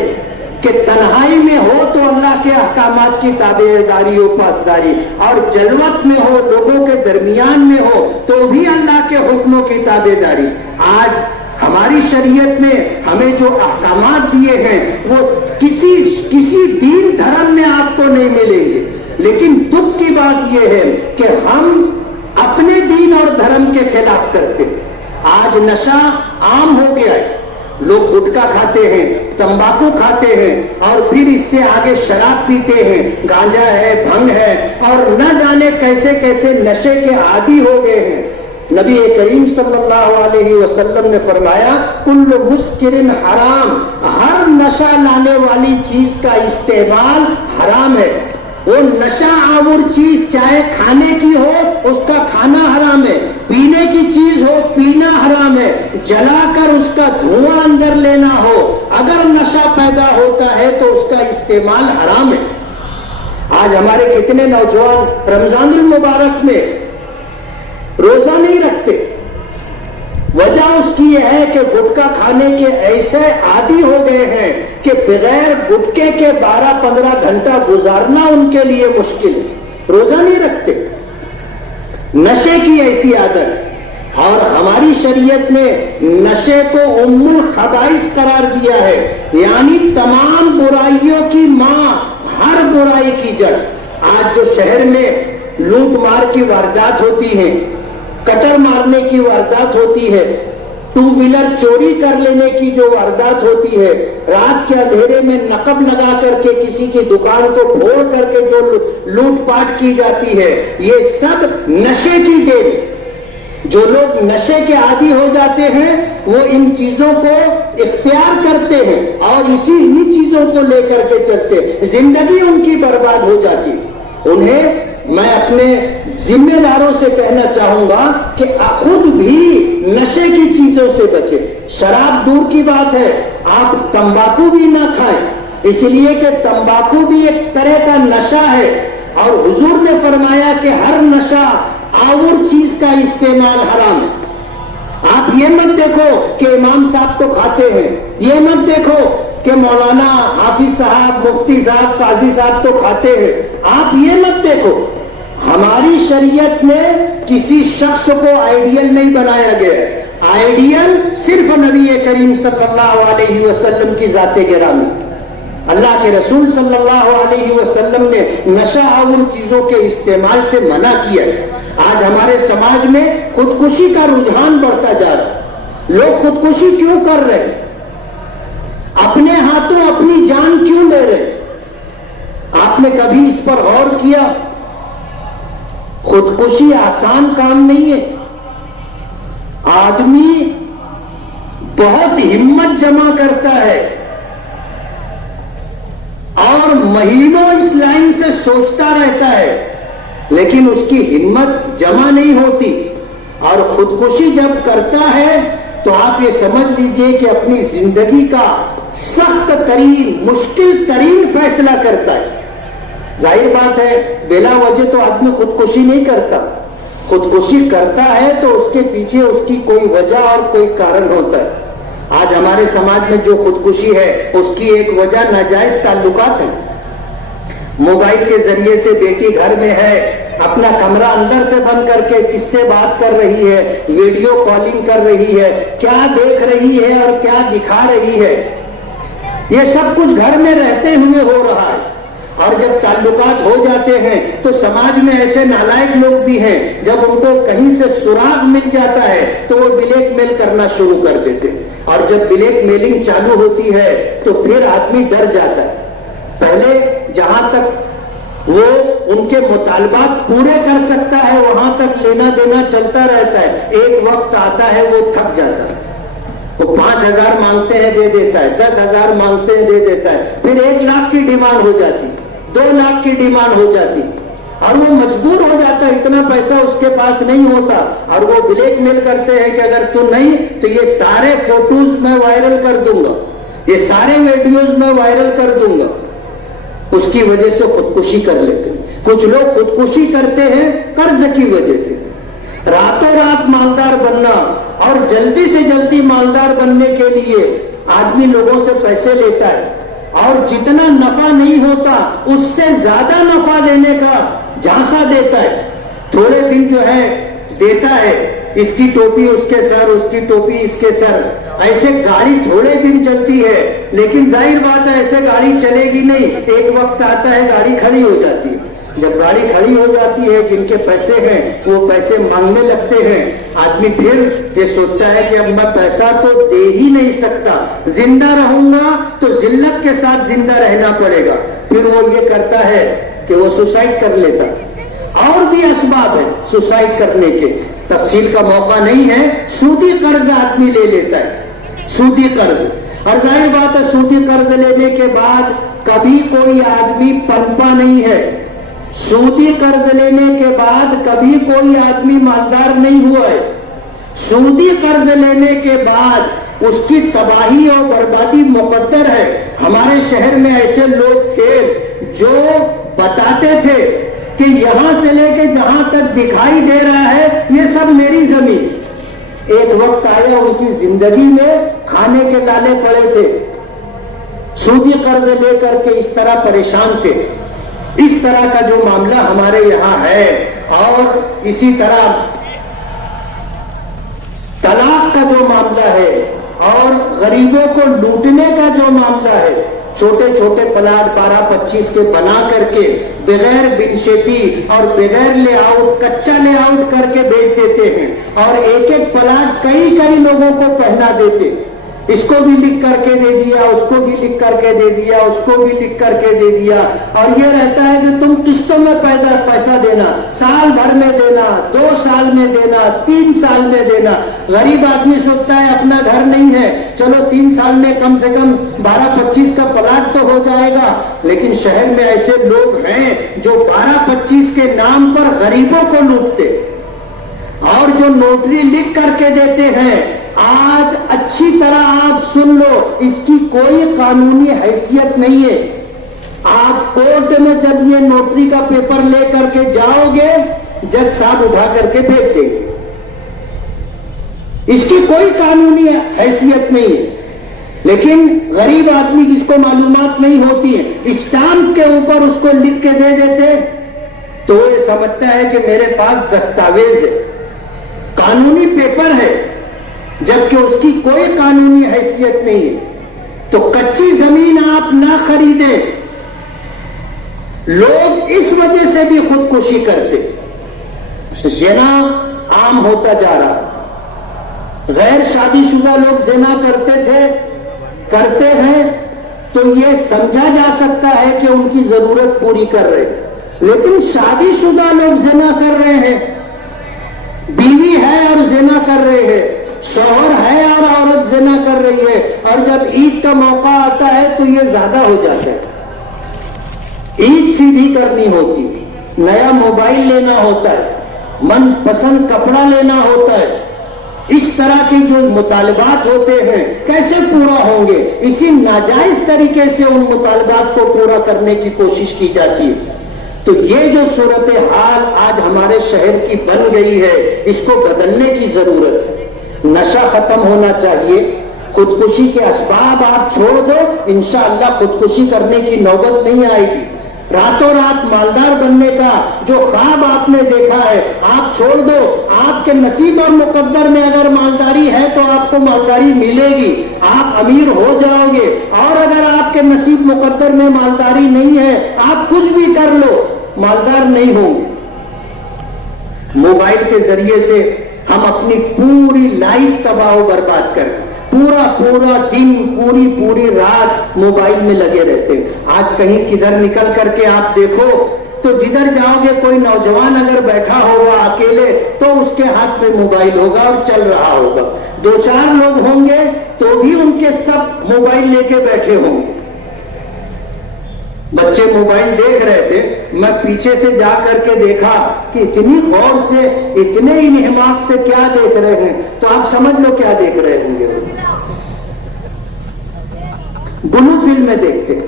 کہ تنہائی میں ہو تو اللہ کے احکامات کی تابع داری و پاسداری، اور جلوت میں ہو لوگوں کے درمیان میں ہو تو بھی اللہ کے حکموں کی تابع داری۔ آج ہماری شریعت میں ہمیں جو احکامات دیے ہیں وہ کسی دین دھرم میں آپ کو نہیں ملیں گے، لیکن دکھ کی بات یہ ہے کہ ہم اپنے دین اور دھرم کے خلاف کرتے ہیں۔ آج نشہ عام ہو گیا ہے، لوگ گٹکا کھاتے ہیں، تمباکو کھاتے ہیں، اور پھر اس سے آگے شراب پیتے ہیں، گانجا ہے، بھنگ ہے، اور نہ جانے کیسے کیسے نشے کے عادی ہو گئے ہیں۔ نبی کریم صلی اللہ علیہ وسلم نے فرمایا کل مسکر حرام، ہر نشہ لانے والی چیز کا استعمال حرام ہے۔ وہ نشہ آور چیز چاہے کھانے کی ہو اس کا کھانا حرام ہے، پینے کی چیز ہو پینا حرام ہے، جلا کر اس کا دھواں اندر لینا ہو، اگر نشہ پیدا ہوتا ہے تو اس کا استعمال حرام ہے۔ آج ہمارے کتنے نوجوان رمضان المبارک میں روزہ نہیں رکھتے، وجہ اس کی یہ ہے کہ گٹکا کھانے کے ایسے عادی ہو گئے ہیں کہ بغیر گٹکے کے 12-15 گھنٹہ گزارنا ان کے لیے مشکل ہے، روزہ نہیں رکھتے، نشے کی ایسی عادت۔ اور ہماری شریعت نے نشے کو ام الخبائث قرار دیا ہے، یعنی تمام برائیوں کی ماں، ہر برائی کی جڑ۔ آج جو شہر میں لوٹ مار کی واردات ہوتی ہیں، کٹر مارنے کی واردات ہوتی ہے، ٹو ویلر چوری کر لینے کی جو واردات ہوتی ہے، رات کے اندھیرے میں نقب لگا کر کے کسی کی دکان کو پھوڑ کر کے جو لوٹ پاٹ کی جاتی ہے، یہ سب نشے کی دیر۔ جو لوگ نشے کے عادی ہو جاتے ہیں وہ ان چیزوں کو اختیار کرتے ہیں اور اسی چیزوں کو لے کر کے چلتے ہیں، زندگی ان کی برباد ہو جاتی۔ انہیں میں اپنے ذمہ داروں سے کہنا چاہوں گا کہ خود بھی نشے کی چیزوں سے بچے۔ شراب دور کی بات ہے، آپ تمباکو بھی نہ کھائیں، اس لیے کہ تمباکو بھی ایک طرح کا نشہ ہے، اور حضور نے فرمایا کہ ہر نشہ آور چیز کا استعمال حرام ہے. آپ یہ مت دیکھو کہ امام صاحب تو کھاتے ہیں, یہ مت دیکھو کہ مولانا حافظ صاحب, مفتی صاحب, قاضی صاحب تو کھاتے ہیں. آپ یہ مت دیکھو. ہماری شریعت میں کسی شخص کو آئیڈیل نہیں بنایا گیا ہے. آئیڈیل صرف نبی کریم صلی اللہ علیہ وسلم کی ذات گرامی. اللہ کے رسول صلی اللہ علیہ وسلم نے نشہ آور چیزوں کے استعمال سے منع کیا ہے. آج ہمارے سماج میں خودکشی کا رجحان بڑھتا جا رہا ہے. لوگ خودکشی کیوں کر رہے ہیں؟ اپنے ہاتھوں اپنی جان کیوں لے رہے ہیں؟ آپ نے کبھی اس پر غور کیا؟ خودکشی آسان کام نہیں ہے. آدمی بہت ہمت جمع کرتا ہے اور مہینوں اس لائن سے سوچتا رہتا ہے, لیکن اس کی ہمت جمع نہیں ہوتی. اور خودکشی جب کرتا ہے تو آپ یہ سمجھ لیجئے کہ اپنی زندگی کا سخت ترین, مشکل ترین فیصلہ کرتا ہے. ظاہر بات ہے بلا وجہ تو آدمی خودکشی نہیں کرتا. خودکشی کرتا ہے تو اس کے پیچھے اس کی کوئی وجہ اور کوئی کارن ہوتا ہے. آج ہمارے سماج میں جو خودکشی ہے اس کی ایک وجہ ناجائز تعلقات ہیں. موبائل کے ذریعے سے بیٹی گھر میں ہے, اپنا کمرہ اندر سے بند کر کے کس سے بات کر رہی ہے, ویڈیو کالنگ کر رہی ہے, کیا دیکھ رہی ہے اور کیا دکھا رہی ہے, یہ سب کچھ گھر میں رہتے ہوئے ہو رہا ہے. اور جب تعلقات ہو جاتے ہیں تو سماج میں ایسے نالائق لوگ بھی ہیں, جب ان کو کہیں سے سراغ مل جاتا ہے تو وہ بلیک میل کرنا شروع کر دیتے ہیں. اور جب بلیک میلنگ چالو ہوتی ہے تو پھر آدمی ڈر جاتا ہے. پہلے جہاں تک وہ ان کے مطالبات پورے کر سکتا ہے وہاں تک لینا دینا چلتا رہتا ہے. ایک وقت آتا ہے وہ تھک جاتا ہے. وہ 5,000 مانگتے ہیں دے دیتا ہے, 10,000 مانگتے ہیں دے دیتا ہے, پھر 1 لاکھ کی ڈیمانڈ ہو جاتی, 2 لاکھ کی ڈیمانڈ ہو جاتی, اور وہ مجبور ہو جاتا ہے. اتنا پیسہ اس کے پاس نہیں ہوتا اور وہ بلیک میل کرتے ہیں کہ اگر تو نہیں تو یہ سارے فوٹوز میں وائرل کر دوں گا, یہ سارے ویڈیوز میں وائرل کر دوں گا. اس کی وجہ سے خودکشی کر لیتے ہیں. کچھ لوگ خودکشی کرتے ہیں قرض کی وجہ سے. راتوں رات مالدار بننا اور جلدی سے جلدی مالدار بننے کے لیے آدمی لوگوں سے پیسے لیتا ہے, اور جتنا نفع نہیں ہوتا اس سے زیادہ نفع لینے کا جھانسا دیتا ہے. تھوڑے دن جو ہے دیتا ہے, اس کی ٹوپی اس کے سر, اس کی ٹوپی اس کے سر, ایسے گاڑی تھوڑے دن چلتی ہے, لیکن ظاہر بات ہے ایسے گاڑی چلے گی نہیں. ایک وقت آتا ہے گاڑی کھڑی ہو جاتی ہے. جب گاڑی کھڑی ہو جاتی ہے جن کے پیسے ہیں وہ پیسے مانگنے لگتے ہیں. آدمی پھر یہ سوچتا ہے کہ اب میں پیسہ تو دے ہی نہیں سکتا, زندہ رہوں گا تو ذلت کے ساتھ زندہ رہنا پڑے گا. پھر وہ یہ کرتا ہے کہ وہ سوسائڈ کر لیتا. اور بھی اسباب ہیں سوسائڈ کرنے کے, تفصیل کا موقع نہیں ہے. سودی قرض آدمی لے لیتا ہے, سودی قرض. اور ظاہر بات ہے سودی قرض لینے کے بعد کبھی کوئی آدمی پنپا نہیں ہے. سودی قرض لینے کے بعد کبھی کوئی آدمی مالدار نہیں ہوا ہے. سودی قرض لینے کے بعد اس کی تباہی اور بربادی مقدر ہے. ہمارے شہر میں ایسے لوگ تھے جو بتاتے تھے کہ یہاں سے لے کے جہاں تک دکھائی دے رہا ہے یہ سب میری زمین. ایک وقت آیا ان کی زندگی میں کھانے کے لالے پڑے تھے, سودی قرض لے کر کے اس طرح پریشان تھے. اس طرح کا جو معاملہ ہمارے یہاں ہے, اور اسی طرح طلاق کا جو معاملہ ہے, اور غریبوں کو لوٹنے کا جو معاملہ ہے. چھوٹے چھوٹے پلاٹ 12-25 کے بنا کر کے بغیر بن شیپی اور بغیر لے آؤٹ, کچا لے آؤٹ کر کے بیچ دیتے ہیں, اور ایک ایک پلاٹ کئی لوگوں کو پہنا دیتے. اس کو بھی لکھ کر کے دے دیا, اس کو بھی لکھ کر کے دے دیا, اس کو بھی لکھ کر کے دے دیا. اور یہ رہتا ہے کہ تم قسطوں میں پیسہ دینا, سال بھر میں دینا, 2 سال میں دینا, 3 سال میں دینا. غریب آدمی سوچتا ہے اپنا گھر نہیں ہے, چلو 3 سال میں کم سے کم 12-25 کا پلاٹ تو ہو جائے گا. لیکن شہر میں ایسے لوگ ہیں جو 12-25 کے نام پر غریبوں کو لوٹتے, اور جو نوٹری لکھ کر کے دیتے ہیں. آج اچھی طرح آپ سن لو, اس کی کوئی قانونی حیثیت نہیں ہے. آپ کورٹ میں جب یہ نوٹری کا پیپر لے کر کے جاؤ گے جج صاحب اٹھا کر کے پھینک دیں گے. اس کی کوئی قانونی حیثیت نہیں ہے. لیکن غریب آدمی جس کو معلومات نہیں ہوتی ہے اسٹامپ کے اوپر اس کو لکھ کے دے دیتے تو وہ یہ سمجھتا ہے کہ میرے پاس دستاویز ہے, قانونی پیپر ہے, جبکہ اس کی کوئی قانونی حیثیت نہیں ہے. تو کچی زمین آپ نہ خریدیں. لوگ اس وجہ سے بھی خودکشی کرتے. زنا عام ہوتا جا رہا. غیر شادی شدہ لوگ زنا کرتے تھے, کرتے ہیں, تو یہ سمجھا جا سکتا ہے کہ ان کی ضرورت پوری کر رہے ہیں. لیکن شادی شدہ لوگ زنا کر رہے ہیں, بیوی ہے اور زنا کر رہے ہیں, شوہر ہے اور عورت زنا کر رہی ہے, اور جب عید کا موقع آتا ہے تو یہ زیادہ ہو جاتا ہے. عید سیدھی کرنی ہوتی, نیا موبائل لینا ہوتا ہے, من پسند کپڑا لینا ہوتا ہے. اس طرح کے جو مطالبات ہوتے ہیں کیسے پورا ہوں گے؟ اسی ناجائز طریقے سے ان مطالبات کو پورا کرنے کی کوشش کی جاتی ہے. تو یہ جو صورتحال آج ہمارے شہر کی بن گئی ہے اس کو بدلنے کی ضرورت ہے. نشہ ختم ہونا چاہیے. خودکشی کے اسباب آپ چھوڑ دو, انشاءاللہ خودکشی کرنے کی نوبت نہیں آئے گی. راتوں رات مالدار بننے کا جو خواب آپ نے دیکھا ہے آپ چھوڑ دو. آپ کے نصیب اور مقدر میں اگر مالداری ہے تو آپ کو مالداری ملے گی, آپ امیر ہو جاؤ گے. اور اگر آپ کے نصیب مقدر میں مالداری نہیں ہے آپ کچھ بھی کر لو, مالدار نہیں ہوں گے. موبائل کے ذریعے سے ہم اپنی پوری لائف تباہ و برباد کر دیں. پورا دن پوری رات موبائل میں لگے رہتے ہیں. آج کہیں کدھر نکل کر کے آپ دیکھو تو جدھر جاؤ گے کوئی نوجوان اگر بیٹھا ہوگا اکیلے تو اس کے ہاتھ میں موبائل ہوگا اور چل رہا ہوگا. 2-4 لوگ ہوں گے تو بھی ان کے سب موبائل لے کے بیٹھے ہوں گے. بچے موبائل دیکھ رہے تھے, میں پیچھے سے جا کر کے دیکھا کہ اتنی غور سے اتنے انہماک سے کیا دیکھ رہے ہیں, تو آپ سمجھ لو کیا دیکھ رہے ہوں گے. بلو فلمیں دیکھتے ہیں,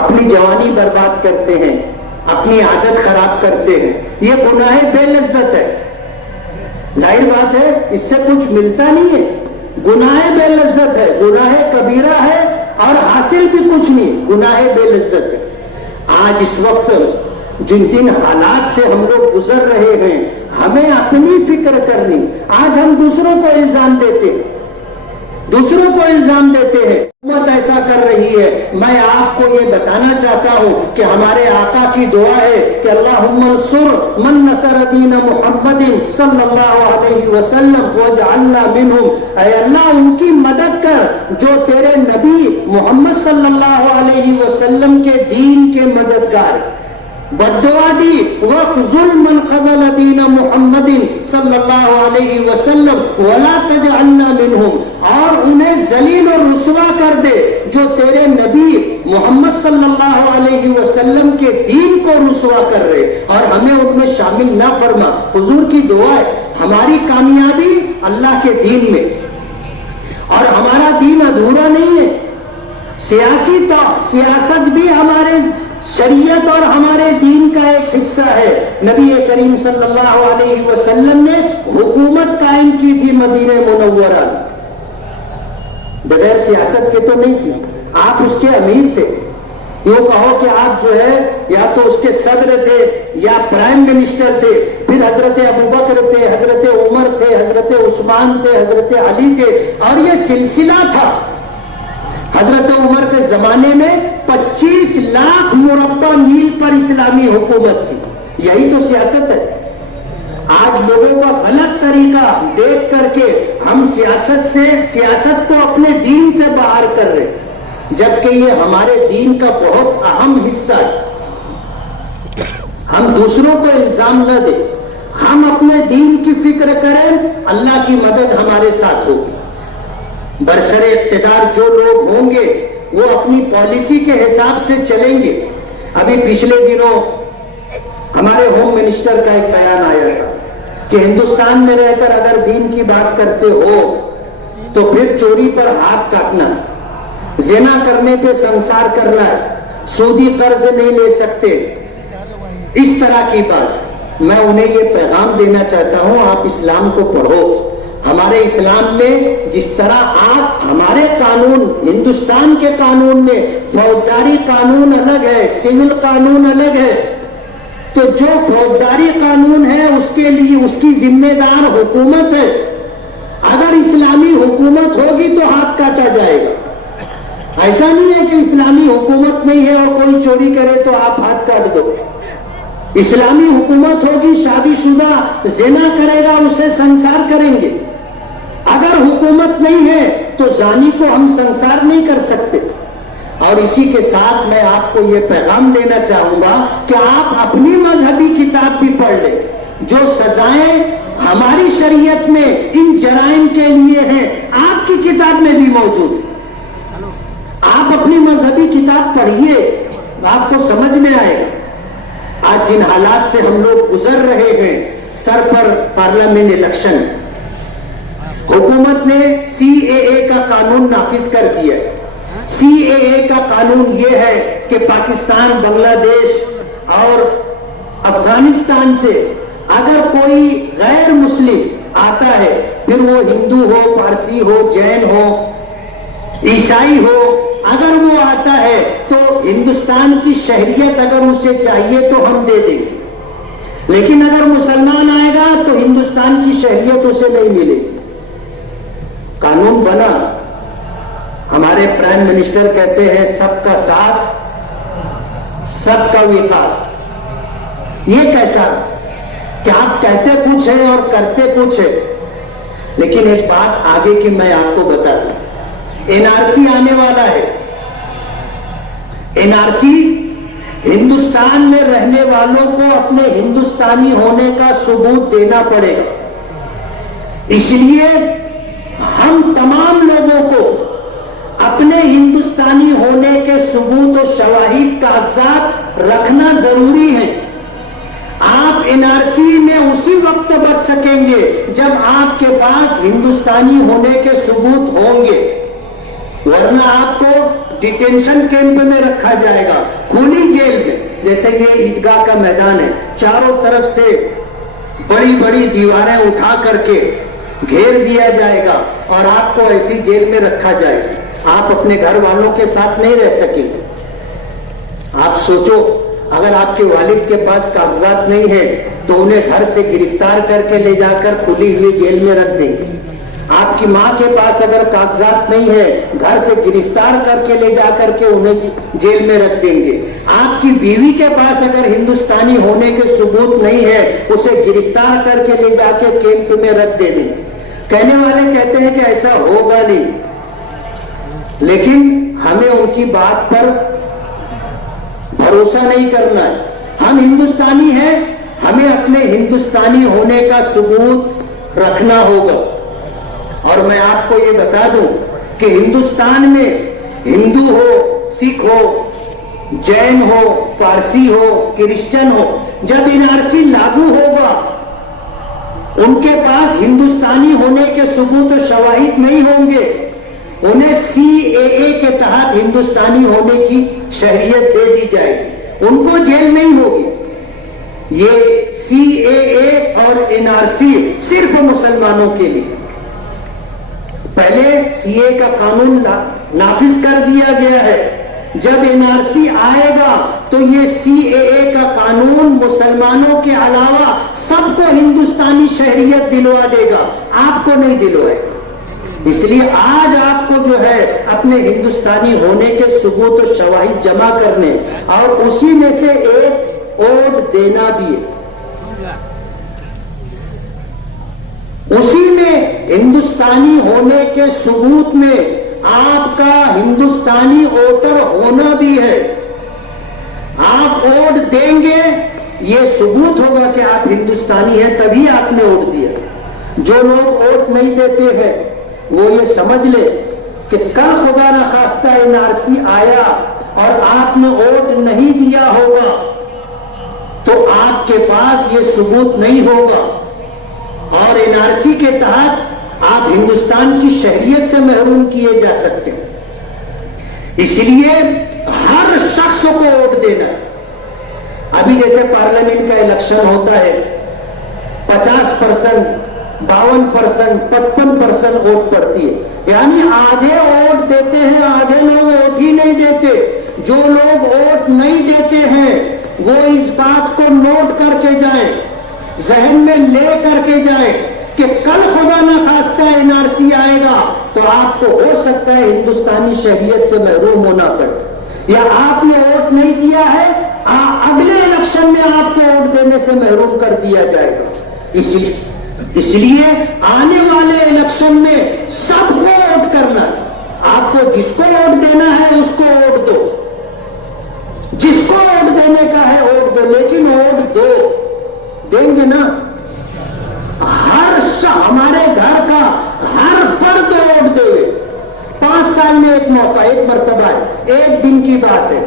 اپنی جوانی برباد کرتے ہیں, اپنی عادت خراب کرتے ہیں. یہ گناہ بے لذت ہے. ظاہر بات ہے اس سے کچھ ملتا نہیں ہے. گناہ بے لذت ہے, گناہ کبیرہ ہے اور حاصل بھی کچھ نہیں, گناہ بے لذت ہے. آج اس وقت جن حالات سے ہم لوگ گزر رہے ہیں ہمیں اپنی فکر کرنی. آج ہم دوسروں کو الزام دیتے ہیں, حکومت ایسا کر رہی ہے. میں آپ کو یہ بتانا چاہتا ہوں کہ ہمارے آقا کی دعا ہے کہ اللہم انصر من نصر دین محمد صلی اللہ علیہ وسلم واجعلنا منہم. اے اللہ ان کی مدد کر جو تیرے نبی محمد صلی اللہ علیہ وسلم کے دین کے مددگار. بددعا دی وَخْذُلْ مَنْ خَذَلَ دِينَ مُحَمَّدٍ صلی اللہ علیہ وسلم وَلَا تَجْعَلْنَا مِنْهُمْ. اور انہیں ذلیل و رسوا کر دے جو تیرے نبی محمد صلی اللہ علیہ وسلم کے دین کو رسوا کر رہے, اور ہمیں ان میں شامل نہ فرما. حضور کی دعا ہے ہماری کامیابی اللہ کے دین میں, اور ہمارا دین ادھورا نہیں ہے. سیاست بھی ہمارے شریعت اور ہمارے دین کا ایک حصہ ہے. نبی کریم صلی اللہ علیہ وسلم نے حکومت قائم کی تھی مدینہ منورہ, بغیر سیاست کے تو نہیں کی. آپ اس کے امیر تھے. یوں کہو کہ آپ جو ہے یا تو اس کے صدر تھے یا پرائم منسٹر تھے. پھر حضرت ابوبکر تھے, حضرت عمر تھے, حضرت عثمان تھے, حضرت علی تھے, اور یہ سلسلہ تھا. حضرت عمر کے زمانے میں 25 لاکھ مربع میل پر اسلامی حکومت تھی. یہی تو سیاست ہے. آج لوگوں کا غلط طریقہ دیکھ کر کے ہم سیاست کو اپنے دین سے باہر کر رہے, جبکہ یہ ہمارے دین کا بہت اہم حصہ ہے. ہم دوسروں کو الزام نہ دیں, ہم اپنے دین کی فکر کریں, اللہ کی مدد ہمارے ساتھ ہوگی. برسر اقتدار جو لوگ ہوں گے وہ اپنی پالیسی کے حساب سے چلیں گے. ابھی پچھلے دنوں ہمارے ہوم منسٹر کا ایک بیان آیا تھا کہ ہندوستان میں رہ کر اگر دین کی بات کرتے ہو تو پھر چوری پر ہاتھ کاٹنا. زنا کرنے پہ سنسار کرنا ہے، سودی قرض نہیں لے سکتے، اس طرح کی بات۔ میں انہیں یہ پیغام دینا چاہتا ہوں، آپ اسلام کو پڑھو۔ ہمارے اسلام میں جس طرح آپ ہمارے قانون، ہندوستان کے قانون میں فوجداری قانون الگ ہے، سول قانون الگ ہے، تو جو فوجداری قانون ہے اس کے لیے اس کی ذمہ دار حکومت ہے۔ اگر اسلامی حکومت ہوگی تو ہاتھ کاٹا جائے گا۔ ایسا نہیں ہے کہ اسلامی حکومت نہیں ہے اور کوئی چوری کرے تو آپ ہاتھ کاٹ دو۔ اسلامی حکومت ہوگی، شادی شدہ زنا کرے گا اسے سنسار کریں گے۔ اگر حکومت نہیں ہے تو زانی کو ہم سنسار نہیں کر سکتے۔ اور اسی کے ساتھ میں آپ کو یہ پیغام دینا چاہوں گا کہ آپ اپنی مذہبی کتاب بھی پڑھ لیں۔ جو سزائیں ہماری شریعت میں ان جرائم کے لیے ہیں آپ کی کتاب میں بھی موجود ہے۔ آپ اپنی مذہبی کتاب پڑھیے، آپ کو سمجھ میں آئے گا۔ آج جن حالات سے ہم لوگ گزر رہے ہیں، سر پر پارلیمنٹ الیکشن، حکومت نے سی اے اے کا قانون نافذ کر دیا۔ سی اے اے کا قانون یہ ہے کہ پاکستان، بنگلہ دیش اور افغانستان سے اگر کوئی غیر مسلم آتا ہے، پھر وہ ہندو ہو، پارسی ہو، جین ہو، عیسائی ہو، اگر وہ آتا ہے تو ہندوستان کی شہریت اگر اسے چاہیے تو ہم دے دیں گے، لیکن اگر مسلمان آئے گا تو ہندوستان کی شہریت اسے نہیں ملے گی۔ قانون بنا، ہمارے پرائم منسٹر کہتے ہیں سب کا ساتھ سب کا وکاس۔ یہ کیسا کہ آپ کہتے کچھ ہے اور کرتے کچھ ہے؟ لیکن ایک بات آگے کی میں آپ کو بتا دوں، این آر سی آنے والا ہے۔ این آر سی ہندوستان میں رہنے والوں کو اپنے ہندوستانی ہونے کا ثبوت دینا پڑے گا۔ اس لیے ہم تمام لوگوں کو اپنے ہندوستانی ہونے کے ثبوت و شواہد کاغذات رکھنا ضروری ہے۔ آپ این آر سی میں اسی وقت بچ سکیں گے جب آپ کے پاس ہندوستانی ہونے کے ثبوت ہوں گے، ورنہ آپ کو ڈیٹینشن کیمپ میں رکھا جائے گا، کھلی جیل میں۔ جیسے یہ عیدگاہ کا میدان ہے، چاروں طرف سے بڑی بڑی دیواریں اٹھا کر کے گھیر دیا جائے گا اور آپ کو ایسی جیل میں رکھا جائے گا۔ آپ اپنے گھر والوں کے ساتھ نہیں رہ سکیں گے۔ آپ سوچو، اگر آپ کے والد کے پاس کاغذات نہیں ہے تو انہیں گھر سے گرفتار کر کے لے جا کر کھلی ہوئی جیل میں رکھ دیں گے۔ آپ کی ماں کے پاس اگر کاغذات نہیں ہے، گھر سے گرفتار کر کے لے جا کر کے انہیں جیل میں رکھ دیں گے۔ آپ کی بیوی کے پاس اگر ہندوستانی ہونے کے ثبوت نہیں ہے، اسے گرفتار کر کے لے جا کے کیمپ میں رکھ دیں گے۔ کہنے والے کہتے ہیں کہ ایسا ہوگا نہیں، لیکن ہمیں ان کی بات پر بھروسہ نہیں کرنا ہے۔ ہم ہندوستانی ہیں، ہمیں اپنے ہندوستانی ہونے کا ثبوت رکھنا ہوگا۔ اور میں آپ کو یہ بتا دوں کہ ہندوستان میں ہندو ہو، سکھ ہو، جین ہو، پارسی ہو، کرسچن ہو، جب این آر سی لاگو ہوگا ان کے پاس ہندوستانی ہونے کے ثبوت و شواہد نہیں ہوں گے، انہیں سی اے اے کے تحت ہندوستانی ہونے کی شہریت دے دی جائے گی، ان کو جیل نہیں ہوگی۔ یہ سی اے اے اور این آر سی صرف مسلمانوں کے لیے۔ پہلے سی اے کا قانون نافذ کر دیا گیا ہے، جب این آر سی آئے گا تو یہ سی اے اے کا قانون مسلمانوں کے علاوہ سب کو ہندوستانی شہریت دلوا دے گا، آپ کو نہیں دلوائے گا۔ اس لیے آج آپ کو جو ہے اپنے ہندوستانی ہونے کے ثبوت و شواہد جمع کرنے اور اسی میں سے ایک ووٹ دینا بھی ہے۔ اسی میں ہندوستانی ہونے کے ثبوت میں آپ کا ہندوستانی ووٹر ہونا بھی ہے۔ آپ ووٹ دیں گے، یہ ثبوت ہوگا کہ آپ ہندوستانی ہیں، تبھی آپ نے ووٹ دیا۔ جو لوگ ووٹ نہیں دیتے ہیں وہ یہ سمجھ لے کہ کل خدا نخواستہ این آر سی آیا اور آپ نے ووٹ نہیں دیا ہوگا تو آپ کے پاس یہ ثبوت نہیں ہوگا اور این آر سی کے تحت آپ ہندوستان کی شہریت سے محروم کیے جا سکتے ہیں۔ اس لیے ہر شخص کو ووٹ دینا. ابھی جیسے پارلیمنٹ کا الیکشن ہوتا ہے 50%, 52%, 55% ووٹ پڑتی ہے. یعنی آدھے ووٹ دیتے ہیں, آدھے لوگ ووٹ ہی نہیں دیتے. جو لوگ ووٹ نہیں دیتے ہیں وہ اس بات کو نوٹ کر کے جائیں, ذہن میں لے کر کے جائیں کہ کل خدا نہ خواستہ NRC آئے گا تو آپ کو ہو سکتا ہے ہندوستانی شہریت سے محروم ہونا پڑے, یا آپ نے ووٹ نہیں دیا ہے اگلے الیکشن میں آپ کو ووٹ دینے سے محروم کر دیا جائے گا. اس لیے آنے والے الیکشن میں سب کو ووٹ کرنا ہے. آپ کو جس کو ووٹ دینا ہے اس کو ووٹ دو, جس کو ووٹ دینے کا ہے ووٹ دو, لیکن ووٹ دو, دیں گے نا. ہمارے گھر کا ہر فرد ووٹ دے. 5 سال میں ایک موقع, ایک مرتبہ ہے, ایک دن کی بات ہے.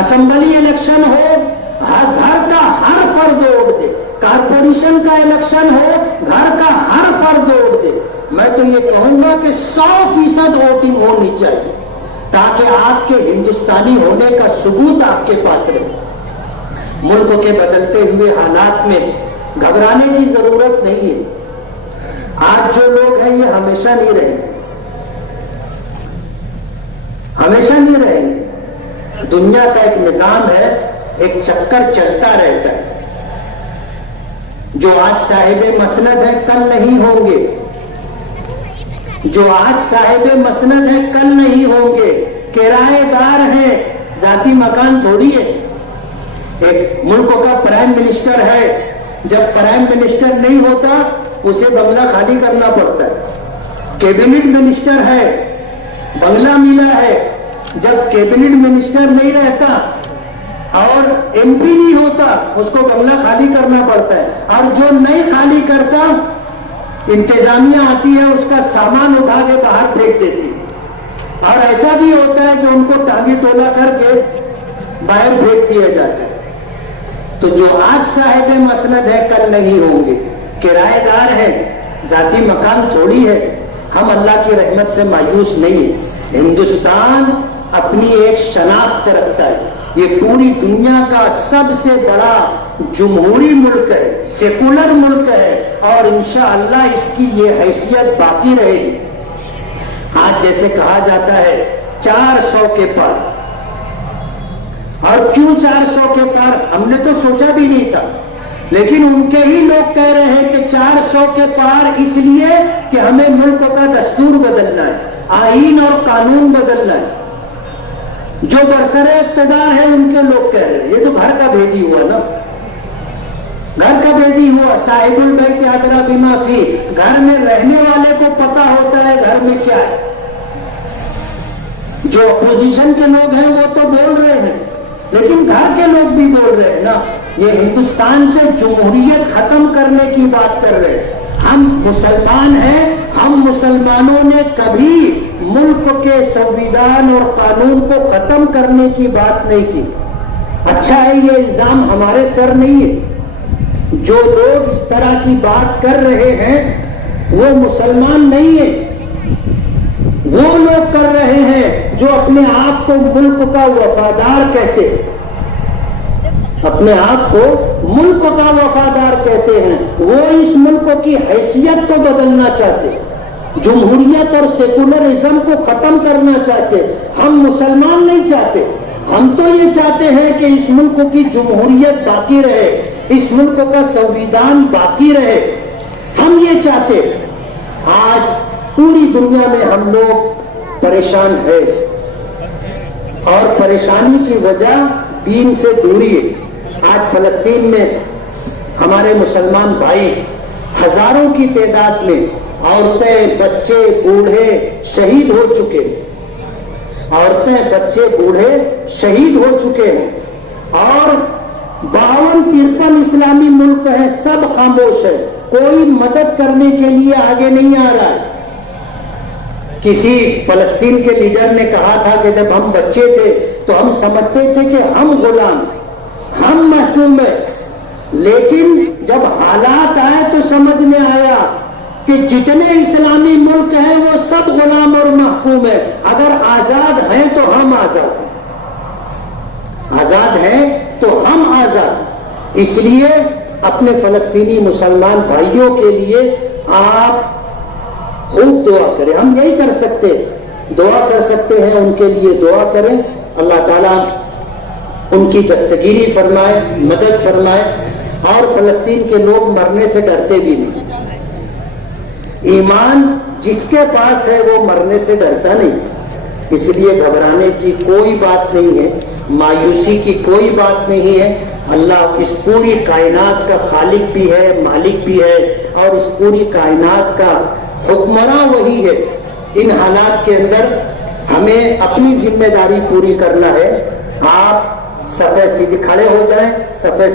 اسمبلی الیکشن ہو, گھر کا ہر فرد ووٹ دے. کارپوریشن کا الیکشن ہو, گھر کا ہر فرد ووٹ دے. میں تو یہ کہوں گا کہ 100% ووٹنگ ہونی چاہیے تاکہ آپ کے ہندوستانی ہونے کا ثبوت آپ کے پاس رہے. ملک کے بدلتے ہوئے حالات میں گھبرانے کی ضرورت نہیں ہے. آج جو لوگ ہیں یہ ہمیشہ نہیں رہیں گے, ہمیشہ نہیں رہیں گے. دنیا کا ایک نظام ہے, ایک چکر چلتا رہتا ہے. جو آج صاحب مسند ہے کل نہیں ہوں گے, جو آج صاحب مسند ہے کل نہیں ہوں گے. کرایہ دار ہیں, ذاتی مکان تھوڑی ہے. ایک ملک کا پرائم منسٹر ہے, جب پرائم منسٹر نہیں ہوتا اسے بنگلہ خالی کرنا پڑتا ہے. کیبنٹ منسٹر ہے, بنگلہ ملا ہے. جب کیبنٹ منسٹر نہیں رہتا اور MP نہیں ہوتا اس کو بنگلہ خالی کرنا پڑتا ہے. اور جو نہیں خالی کرتا انتظامیہ آتی ہے اس کا سامان اٹھا کے باہر پھینک دیتی. اور ایسا بھی ہوتا ہے کہ ان کو ٹانگی ٹولا کر کے باہر پھینک دیا جاتا ہے. تو جو آج صاحب مسند ہے کل نہیں ہوں گے. کرایہ دار ہے, ذاتی مکان تھوڑی ہے. ہم اللہ کی رحمت سے مایوس نہیں ہیں. ہندوستان اپنی ایک شناخت رکھتا ہے. یہ پوری دنیا کا سب سے بڑا جمہوری ملک ہے, سیکولر ملک ہے, اور انشاءاللہ اس کی یہ حیثیت باقی رہے گی. آج جیسے کہا جاتا ہے 400 کے پار, اور کیوں 400 کے پار ہم نے تو سوچا بھی نہیں تھا, لیکن ان کے ہی لوگ کہہ رہے ہیں کہ 400 کے پار اس لیے کہ ہمیں ملک کا دستور بدلنا ہے, آئین اور قانون بدلنا ہے. جو برسر اقتدار ہے ان کے لوگ کہہ رہے ہیں. یہ تو گھر کا بھیدی ہوا نا, گھر کا بھیدی ہوا. صاحب البیت ادری بما فی, گھر میں رہنے والے کو پتا ہوتا ہے گھر میں کیا ہے. جو اپوزیشن کے لوگ ہیں وہ تو بول رہے ہیں, لیکن گھر کے لوگ بھی بول رہے ہیں نا. یہ ہندوستان سے جمہوریت ختم کرنے کی بات کر رہے ہیں. ہم مسلمان ہیں, ہم مسلمانوں نے کبھی ملک کے سنویدھان اور قانون کو ختم کرنے کی بات نہیں کی. اچھا ہے یہ الزام ہمارے سر نہیں ہے. جو لوگ اس طرح کی بات کر رہے ہیں وہ مسلمان نہیں ہیں, وہ لوگ کر رہے ہیں جو اپنے آپ کو ملک کا وفادار کہتے ہیں, اپنے آپ کو ملک کا وفادار کہتے ہیں. وہ اس ملک کی حیثیت کو بدلنا چاہتے, جمہوریت اور سیکولرزم کو ختم کرنا چاہتے. ہم مسلمان نہیں چاہتے, ہم تو یہ چاہتے ہیں کہ اس ملک کی جمہوریت باقی رہے, اس ملک کا سنویدھان باقی رہے. ہم یہ چاہتے. آج پوری دنیا میں ہم لوگ پریشان ہیں, اور پریشانی کی وجہ دین سے دوری ہے. آج فلسطین میں ہمارے مسلمان بھائی ہزاروں کی تعداد میں, عورتیں, بچے, بوڑھے شہید ہو چکے. عورتیں, بچے, بوڑھے شہید ہو چکے ہیں. اور 52-53 اسلامی ملک ہیں, سب خاموش ہے. کوئی مدد کرنے کے لیے آگے نہیں آ رہا ہے. کسی فلسطین کے لیڈر نے کہا تھا کہ جب ہم بچے تھے تو ہم سمجھتے تھے کہ ہم غلام, ہم محکوم ہیں, لیکن جب حالات آئے تو سمجھ میں آیا کہ جتنے اسلامی ملک ہیں وہ سب غلام اور محکوم ہیں. اگر آزاد ہیں تو ہم آزاد ہیں، آزاد ہیں تو ہم آزاد ہیں. اس لیے اپنے فلسطینی مسلمان بھائیوں کے لیے آپ خوب دعا کریں. ہم یہی کر سکتے، دعا کر سکتے ہیں، ان کے لیے دعا کریں. اللہ تعالیٰ ان کی دستگیری فرمائے، مدد فرمائے. اور فلسطین کے لوگ مرنے سے ڈرتے بھی نہیں. ایمان جس کے پاس ہے وہ مرنے سے ڈرتا نہیں. اس لیے گھبرانے کی کوئی بات نہیں ہے، مایوسی کی کوئی بات نہیں ہے. اللہ اس پوری کائنات کا خالق بھی ہے، مالک بھی ہے، اور اس پوری کائنات کا حکمراں وہی ہے. ان حالات کے اندر ہمیں اپنی ذمہ داری پوری کرنا ہے. آپ صفحے سیدھے کھڑے ہو جائیں، صفحے